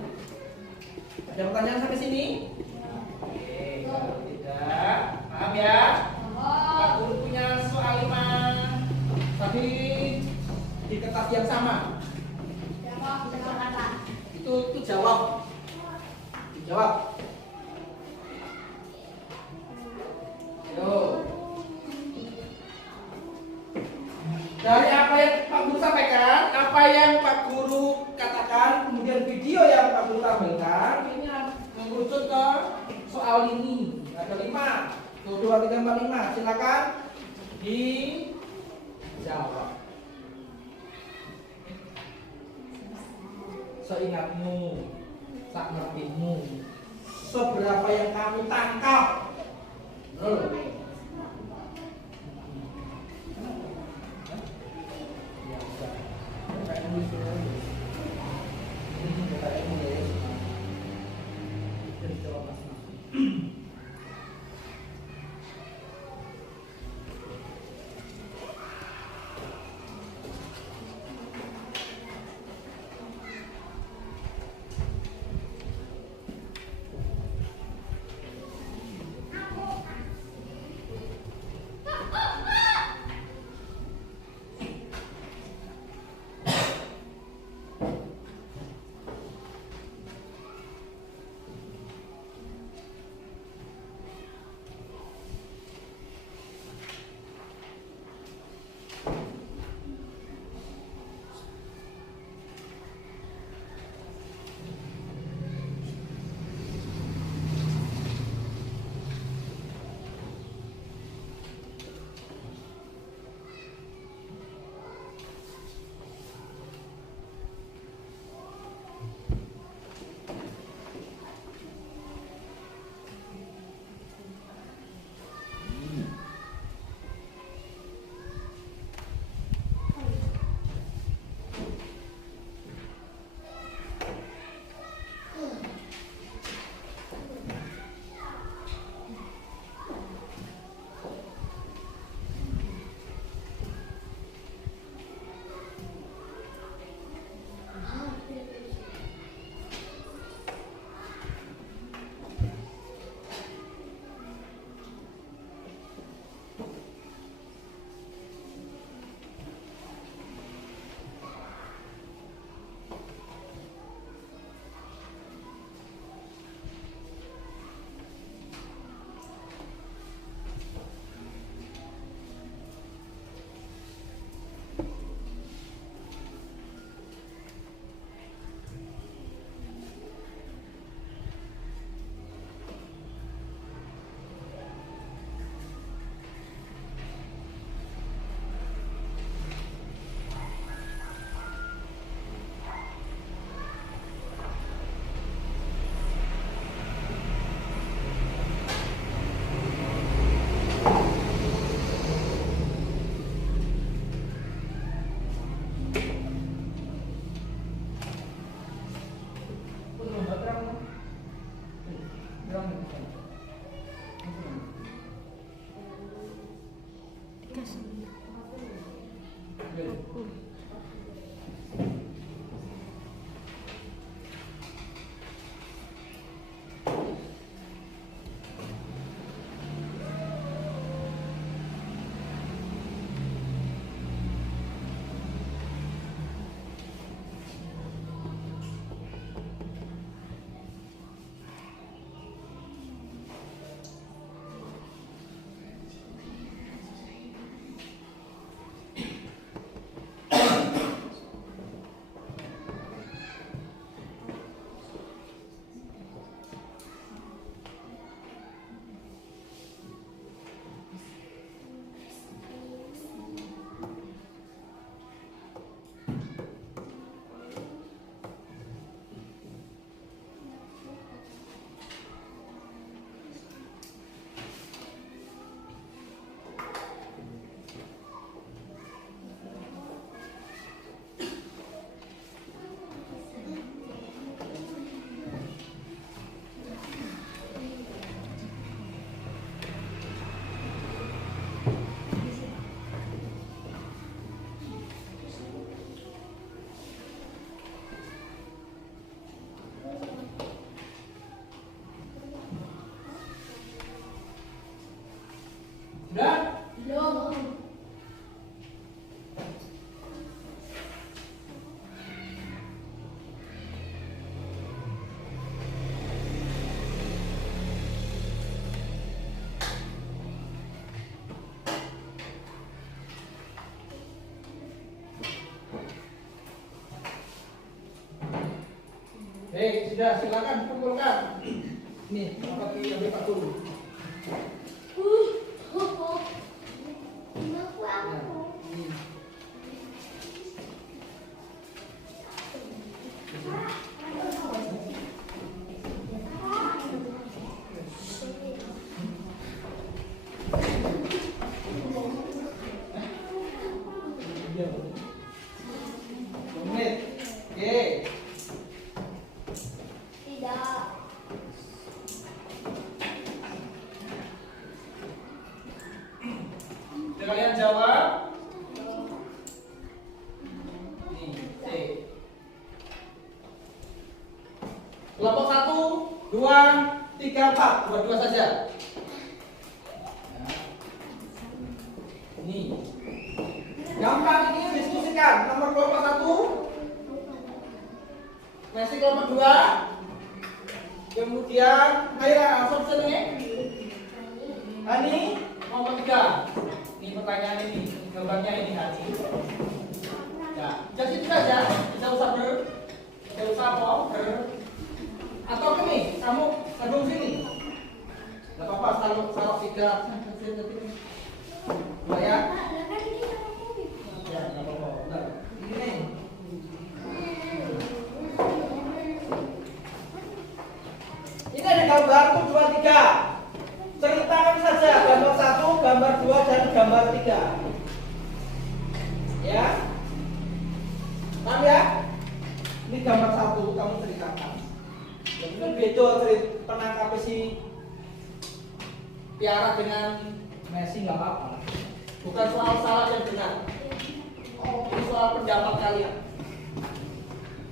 Ada pertanyaan sampai sini? Oke, kalau tidak, paham ya? Pak Guru punya soal 5 tadi di kertas yang sama. Itu jawab. Dijawab. Yo. Dari apa yang Pak Guru sampaikan, apa yang Pak Guru katakan, kemudian video yang Pak Guru tampilkan, ini mengerucut ke soal ini. Ada 5, 2, 3, 4, 5. Silakan dijawab. Seingatmu, sakngertimu, seberapa yang kamu tangkap. Sudah silakan kumpulkan. Nih, apa yang Pak Guru? Kalian jawab. Nih, C. Kelompok 1, 2, 3, 4. Dua-dua saja. Ini. Gampang ini diskusikan. Nomor kelompok 1. Messi kelompok 2. Kemudian Naira asumsi ini. Hani kelompok 3. Ini pertanyaan ini, gambarnya ini Hani. Ya, jadi itu saja. Tidak usah tidak usah atau ini kamu gabung sini. Tidak apa-apa kalau 3 dua ya. Ya, nggak apa-apa. Bentar. Ini. Ini ada gambar tuh 2, 3. Ceritakan saja gambar 1, gambar 2, dan gambar 3. Ya. Paham ya? Ini gambar 1 kamu ceritakan. Itu beda cerita penangkap si Tiara dengan Messi nggak apa-apa. Bukan soal salah dan benar. Ini soal pendapat kalian.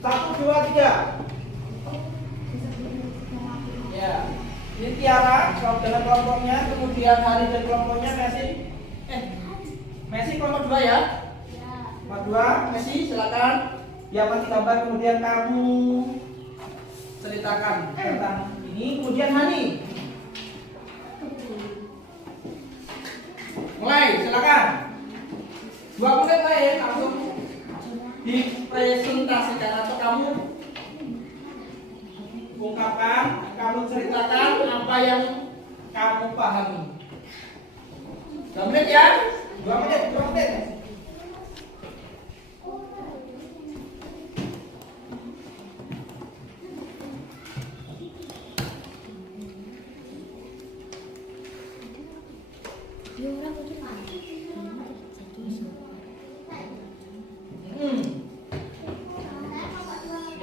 1, 2, 3. Ya. Ini Tiara dengan kelompoknya, kemudian Hani dan kelompoknya Messi. Messi kelompok 2 ya? Kelompok 2, Messi silakan. Dia pasti gambar, kemudian kamu ceritakan tentang ini, kemudian Hani. Mulai, silakan. 2 menit lain langsung dipresentasikan atau kamu ungkapkan, kamu ceritakan apa yang kamu pahami. 2 menit ya? 2 menit, 2 menit.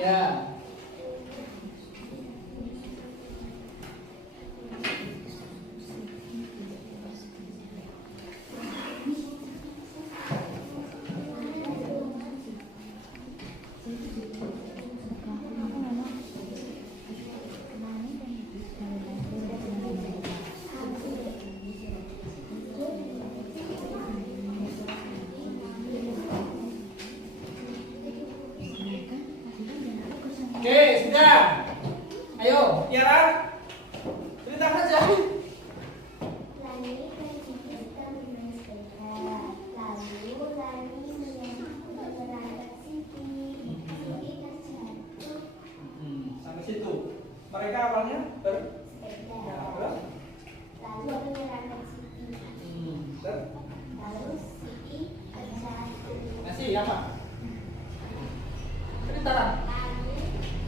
Ya. Oke, sudah. Ayo, Tiara. Cerita saja. Lani pergi kita bermain sepeda. Lalu Lani melihat Siti. Siti terjatuh Sampai situ. Mereka awalnya sepeda. ya, terus? Lalu menyerangkan Siti. Terus? Lalu Siti terjatuh. Masih apa? Ceritakan. Lani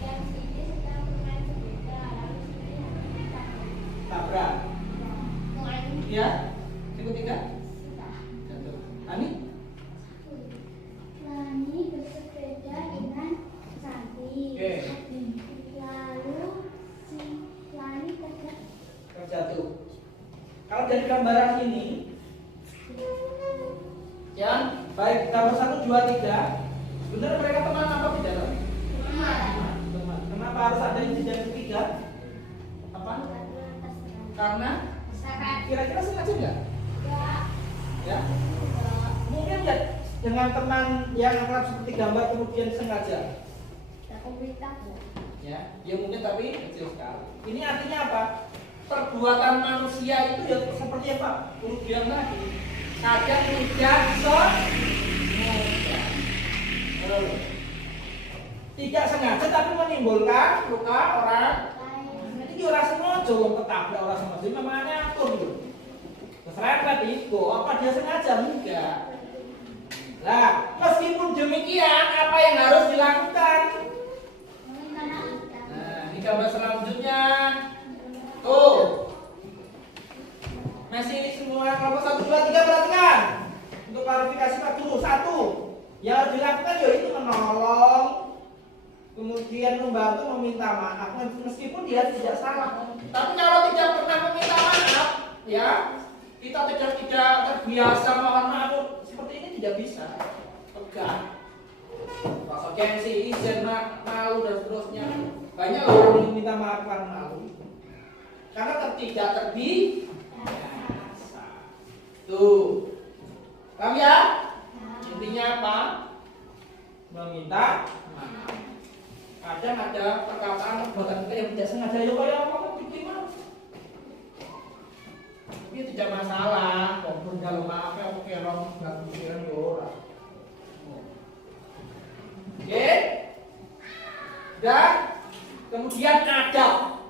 dan Siti sedang bermain sepeda. Lalu Siti Tabrak. Ya. Yang ketiga? Jatuh. Hani? Lani bersepeda dengan Santi. Oke. Lalu si Lani Terjatuh. Kalau dari gambaran ini, yang baik gambar 1, 2, 3, benar mereka teman apa tidak? Teman. Kenapa harus ada yang jenjang ketiga? Apa? Karena kira-kira sengaja nggak? Ya. Mungkin ya dengan teman yang akrab seperti gambar kemudian sengaja. Ya, ya mungkin tapi kecil sekali. Ini artinya apa? Perbuatan manusia itu ya seperti apa? Kemudian tadi kadang tidak semudah. tidak sengaja tapi menimbulkan luka orang. Ini orang sengaja wong ketabrak orang sengaja namanya apa gitu. Keserempet itu, apa dia sengaja? Enggak. Nah, meskipun demikian, apa yang harus dilakukan? Nah, di gambar selanjutnya, tuh, masih ini semua kelompok 1, 2, 3 perhatikan. Untuk klarifikasi Pak Guru, 1, yang harus dilakukan yaitu menolong, kemudian membantu meminta maaf meskipun dia tidak salah. Tapi kalau tidak pernah meminta maaf, ya kita tidak terbiasa mohon maaf seperti ini tidak bisa. Tegang, rasa gengsi, izin, malu dan seterusnya. Banyak orang yang minta maaf karena malu, karena tidak terbiasa. Tuh, paham ya? Intinya apa? Meminta maaf. Kadang ada perkataan perbuatan kita yang tidak sengaja, ya kayak apa kan diterima. Ini tidak masalah, walaupun kalau maafnya aku kerong nggak pikiran ya orang. Oke, dan kemudian adab,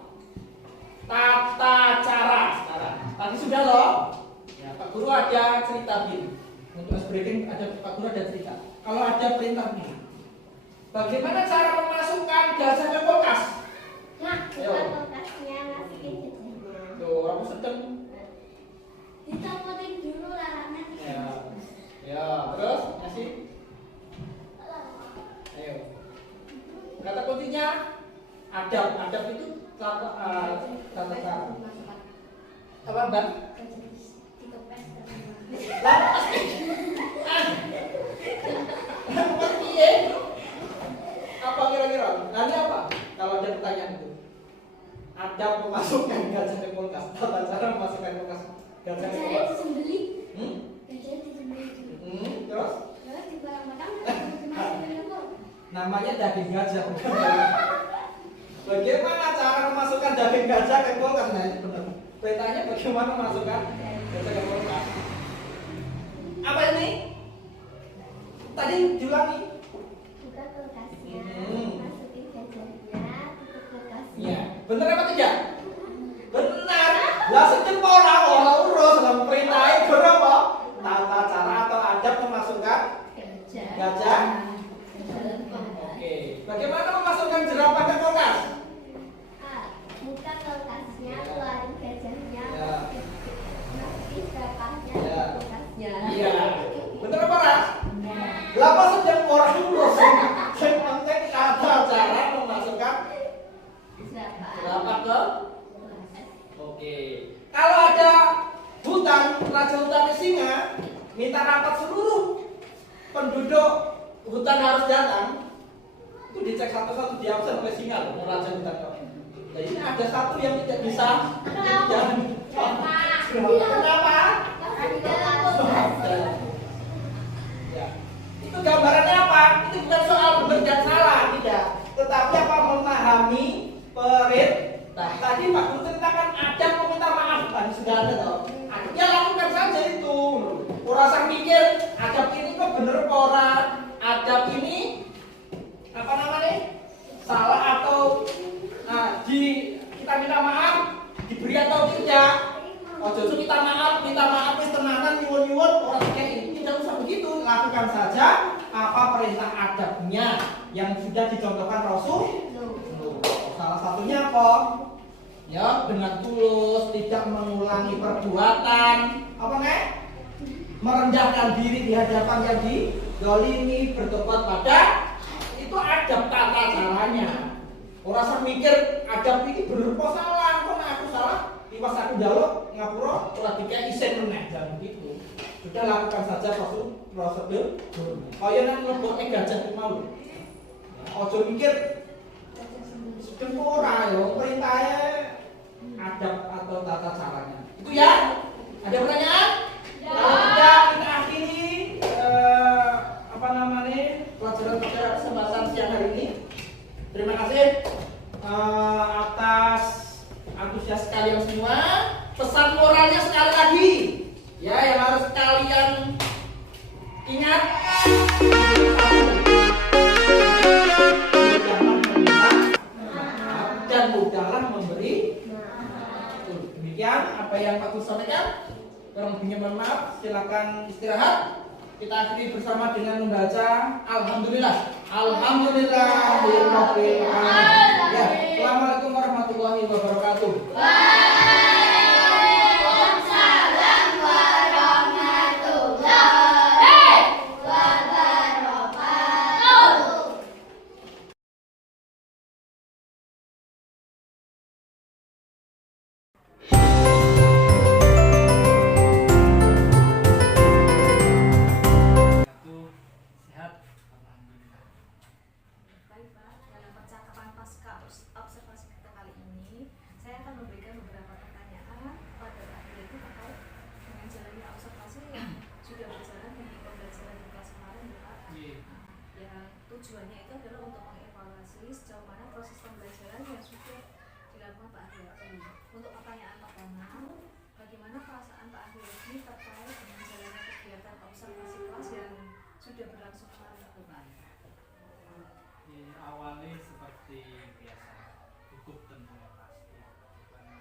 tata cara. Tadi sudah loh. Ya, Pak Guru ada cerita bin. Untuk breaking ada Pak Guru ada cerita. Kalau ada perintah bin. Bagaimana cara memasukkan gajah ke kulkas? Nah, buka kulkasnya, masukin gajahnya. Tuh, aku sedang. Dicopotin dulu larangan. Ya, terus kasih. Ayo. Kata kuncinya adab. Adab itu tata cara. Apa, Mbak? Apa kira-kira? Nanti apa? Kalau ada pertanyaan itu. Adab memasukkan gajah ke kulkas. Tata cara memasukkan kulkas gajah ke kulkas. Disembeli. Gajah disembeli. Terus? Terus dibarang-barang dimasukin ke Namanya daging gajah. Bagaimana cara memasukkan daging gajah ke kulkas? Nah, ini benar. Perintahnya bagaimana memasukkan gajah ke kulkas? Apa ini? Tadi diulangi. buka kulkasnya, masukin gajahnya, tutup kulkasnya. Iya, benar apa tidak? Benar. Lah sedeng ora urus dalam perintah berapa? Tata cara atau adab memasukkan gajah. Oke. Bagaimana memasukkan jerapah ke kulkas? Buka kulkasnya, keluarin gajahnya, Ya. masukin jerapahnya, Ya. kulkasnya. Iya. Benar apa ora? Lama sedang orang urus. Sing penting tata cara memasukkan jerapah ke. Oke. Kalau ada hutan, raja hutannya singa, minta rapat seluruh penduduk hutan harus datang. Itu dicek satu-satu di absen oleh singa loh, raja hutan kok. Nah, ini ada satu yang tidak bisa. Kenapa? Ya. Itu gambarannya apa? Itu bukan soal benar dan salah, tidak. Tetapi apa memahami perintah. Tadi Pak Guru ceritakan ada meminta maaf, tadi sudah ada toh. Ya lakukan saja itu. Orang sang mikir, adab ini kok bener kok ora? Adab ini apa namanya? Salah atau kita minta maaf diberi atau tidak? Ojo kita maaf wis tenanan nyuwun-nyuwun orang kayak ini tidak usah begitu. Lakukan saja apa perintah adabnya yang sudah dicontohkan Rasul. Salah satunya apa? Ya, dengan tulus, tidak mengulangi perbuatan, apa nih? Merendahkan diri di hadapan yang dizalimi, bertobat pada itu adab tata caranya. Orang sang mikir adab ini bener kok salah, kok aku salah, tiwas aku jawab ngapura, ora dikek isen meneh, jangan begitu. Sudah lakukan saja prosedur. Kaya nang mlebokne gajah mau. Ojo mikir sedeng ora yo, perintahnya adab atau tata caranya. Itu ya. Ada pertanyaan? Ya. Kalau tidak kita akhiri apa namanya pelajaran kesempatan siang hari ini. Terima kasih atas antusias kalian semua. Pesan moralnya sekali lagi, ya yang harus kalian ingat. melakukan istirahat, kita akhiri bersama dengan membaca Alhamdulillah. Alhamdulillahirabbil alamin. Ya, Assalamualaikum warahmatullahi wabarakatuh. Waalaikumsalam warahmatullahi wabarakatuh. Sehat, alhamdulillah. Baik Pak, dalam percakapan pasca observasi kita kali ini, saya akan memberikan beberapa pertanyaan pada Pak Yaitu terkait dengan jalannya observasi yang sudah berjalan di pembelajaran di kelas kemarin ya Pak. Yang tujuannya itu adalah untuk mengevaluasi sejauh mana proses pembelajaran yang sudah dilakukan Pak Ariyati. Untuk pertanyaan pertama, bagaimana perasaan Pak Ariyati terkait dengan jalannya kegiatan observasi kelas yang sudah berlangsung kemarin itu Pak? Awalnya seperti biasa, gugup tentunya pasti, karena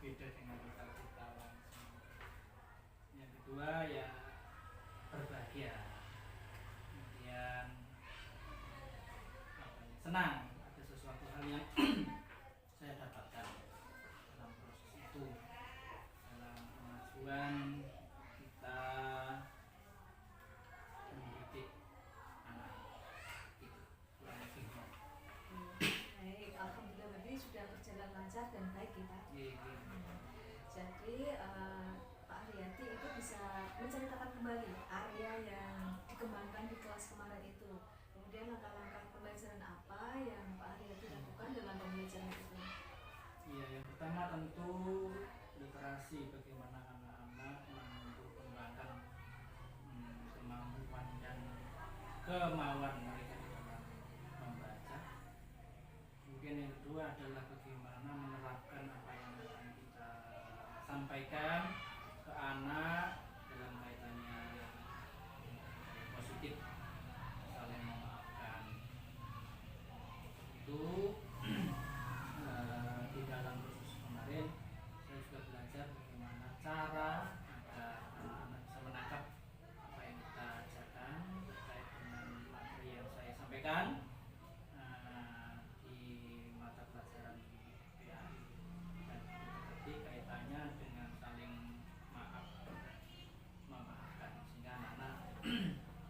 beda dengan kita langsung. Yang kedua ya berbahagia, kemudian senang ada sesuatu hal yang saya dapatkan dalam proses itu, dalam kemajuan kita mendidik anak itu kurang lebih. Baik, alhamdulillah berarti sudah berjalan lancar dan baik ya Pak. Jadi Pak Ariyati itu bisa menceritakan kembali area yang dikembangkan di kelas kemarin itu. Kemudian langkah-langkah pembelajaran apa yang Pak Ariyati lakukan dalam pembelajaran itu? Iya, yang pertama tentu literasi, bagaimana anak-anak mampu kembangkan kemampuan dan kemauan mereka di dalam membaca. Kemudian yang kedua adalah bagaimana menerapkan apa yang akan kita sampaikan ke anak dalam kaitannya positif, saling memaafkan. Itu di dalam proses kemarin saya juga belajar bagaimana cara agar anak-anak bisa menangkap apa yang kita ajarkan terkait dengan materi yang saya sampaikan di mata pelajaran PAI, dan tadi kaitannya dengan saling memaafkan sehingga anak-anak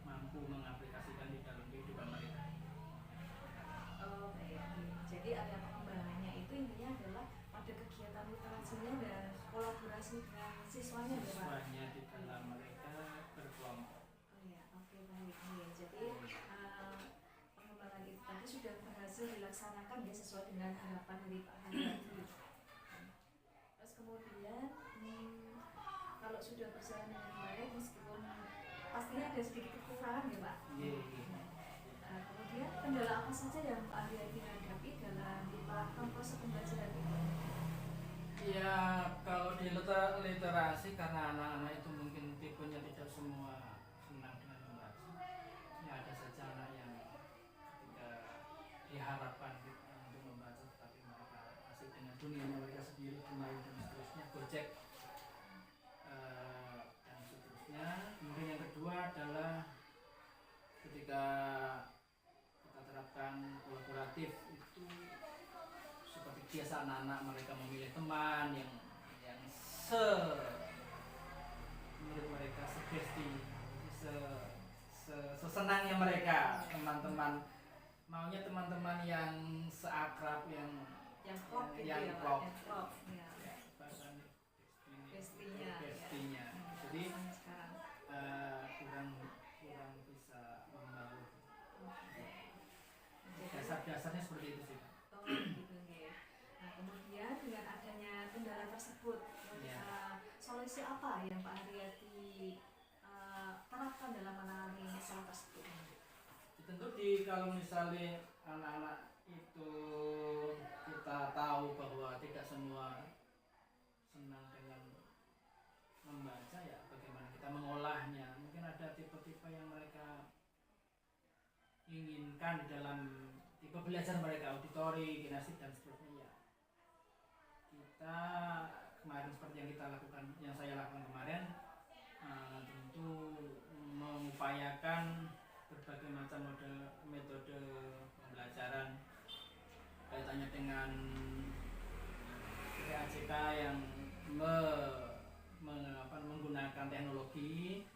mampu mengaplikasikan di dalam kehidupan mereka. Oh baik, jadi ada pengembangannya itu intinya adalah pada kegiatan literasinya dan kolaborasi dengan siswanya ya Pak? Siswanya di dalam mereka berkelompok. Oh ya, oke baik. Jadi pengembangan itu tadi sudah berhasil dilaksanakan ya sesuai dengan harapan dari Pak Ariyati. Terus kemudian kalau sudah berjalan dengan baik meskipun pastinya ada sedikit kekurangan ya Pak. Kemudian kendala apa saja yang Pak Ariyati hadapi dalam melakukan proses pembelajaran itu? Ya, kalau di literasi karena anak-anak itu mungkin tipenya tidak semua senang dengan membaca. Ya ada saja anak yang ketika diharapkan untuk membaca tetapi mereka asik dengan dunia mereka sendiri, bermain dan seterusnya, gojek dan seterusnya. Kemudian yang kedua adalah ketika kita terapkan kolaboratif itu seperti biasa anak-anak mereka memilih teman yang menurut mereka sesenangnya mereka, teman-teman maunya teman-teman yang seakrab, yang klop gitu yang ya Pak, klop. yang klop ya. Bahasanya Bestinya, bestinya. Jadi sampai sekarang. kurang bisa membangun. Dasar-dasarnya seperti itu sih. Oh, gitu ya. Nah, kemudian dengan adanya kendala tersebut, solusi apa yang Pak Ariyati terapkan dalam menangani masalah tersebut? Tentu kalau misalnya anak-anak itu kita tahu bahwa tidak semua senang dengan membaca, ya bagaimana kita mengolahnya. Mungkin ada tipe-tipe yang mereka inginkan dalam tipe belajar mereka, auditori, kinestetik dan seterusnya. Ya kita kemarin seperti yang kita lakukan, yang saya lakukan kemarin, tentu mengupayakan berbagai macam metode pembelajaran kaitannya dengan PAJK yang menggunakan teknologi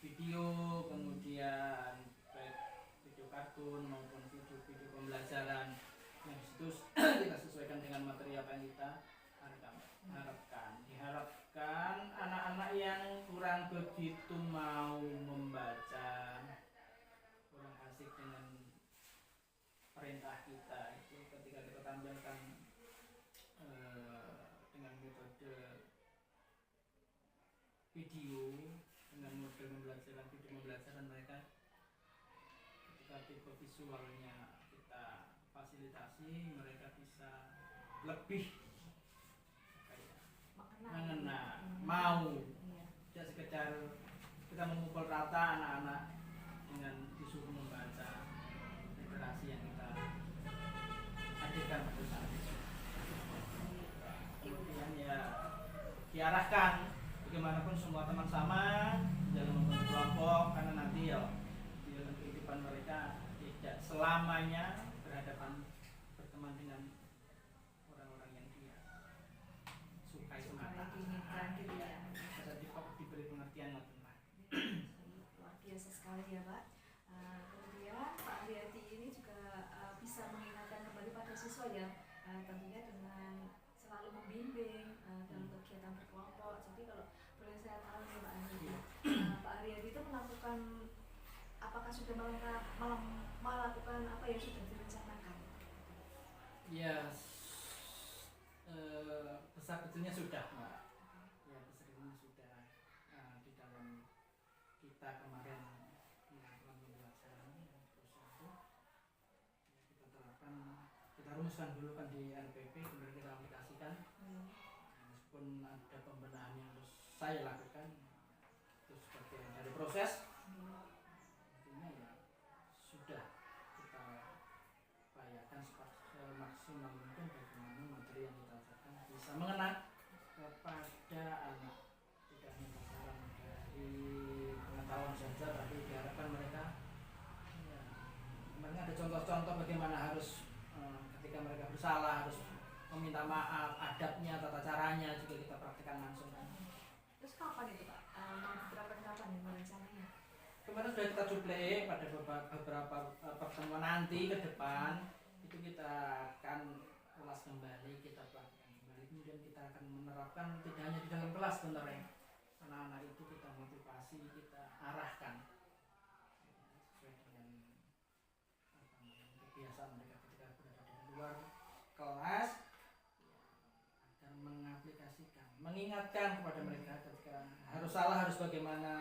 video, kemudian baik video kartun maupun video-video pembelajaran yang disitu kita sesuaikan dengan materi apa yang kita diharapkan anak-anak yang kurang begitu mau membaca, kurang asik dengan perintah kita itu ketika kita tampilkan dengan metode video, dengan model pembelajaran mereka, ketika tipe visualnya kita fasilitasi, mereka bisa lebih mengena, mau, tidak sekedar kita memukul rata anak-anak dengan disuruh membaca literasi yang kita hadirkan pada saat itu. Kemudian ya diarahkan bagaimanapun semua teman sama dalam membentuk kelompok, karena nanti ya di dalam kehidupan mereka tidak selamanya berteman dengan orang-orang yang dia sukai semata. Gitu ya. Jadi diberi pengertian lah. Luar biasa sekali ya Pak. Kemudian Pak Haryadi ini juga bisa mengingatkan kembali pada siswa ya, tentunya dengan selalu membimbing dalam kegiatan berkelompok. Jadi kalau boleh saya tahu nih Pak Haryadi, Pak Haryadi itu melakukan, apakah sudah melakukan apa yang sudah direncanakan? Ya, besar kecilnya sudah Mbak. Ya, besar kecilnya sudah di dalam kita kemarin melakukan pembelajaran proses itu ya, kita terapkan, kita rumuskan dulu kan di RPP, kemudian kita aplikasikan. Meskipun ada pembenahan yang harus saya lakukan, itu sebagian dari proses. Intinya ya sudah kita upayakan semaksimal mungkin bagaimana materi yang kita ajarkan bisa mengena kepada anak, tidak hanya sasaran dari pengetahuan saja, tapi diharapkan mereka ya, kemarin ada contoh-contoh bagaimana harus ketika mereka bersalah harus meminta maaf, adabnya, tata caranya juga kita praktikkan langsung. Terus kapan itu Pak? Mau diterapkan kapan nih rencananya? Kemarin sudah kita coba pada beberapa pertemuan nanti ke depan itu kita akan ulas kembali, kita praktikkan kembali, kemudian kita akan menerapkan tidak hanya di dalam kelas sebenarnya. Anak-anak itu kita motivasi, kita arahkan sesuai dengan kebiasaan mereka ketika berada di luar kelas, agar mengaplikasikan, mengingatkan kepada mereka ketika harus salah harus bagaimana,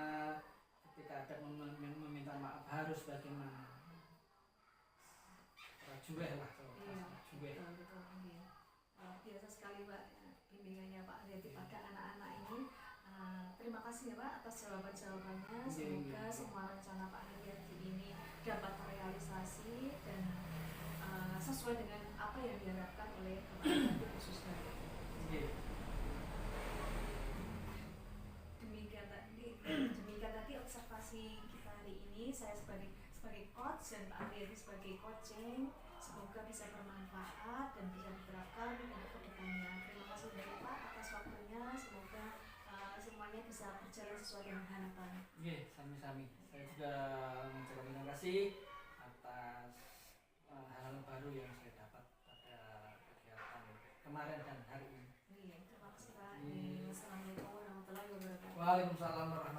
ketika ada meminta maaf harus bagaimana. Rajueh lah kalau betul. Biasa sekali Pak bimbingannya Pak Haryadi pada anak-anak ini. Terima kasih ya Pak atas jawaban-jawabannya. Semoga semua rencana Pak Haryadi ini dapat terrealisasi dan sesuai dengan apa yang diharapkan oleh Bapak Haryadi khususnya. Demikian tadi observasi kita hari ini. Saya sebagai coach dan Pak Haryadi sebagai coaching, semoga bisa bermanfaat dan bisa diterapkan untuk kedepannya. Terima kasih banyak Pak atas waktunya. Semoga semuanya bisa berjalan sesuai dengan harapan. Sami-sami. Saya juga mengucapkan terima kasih atas hal-hal baru yang saya dapat pada kegiatan kemarin dan hari ini. Terima kasih Pak. Assalamualaikum warahmatullahi wabarakatuh. Waalaikumsalam warahmatullahi wabarakatuh.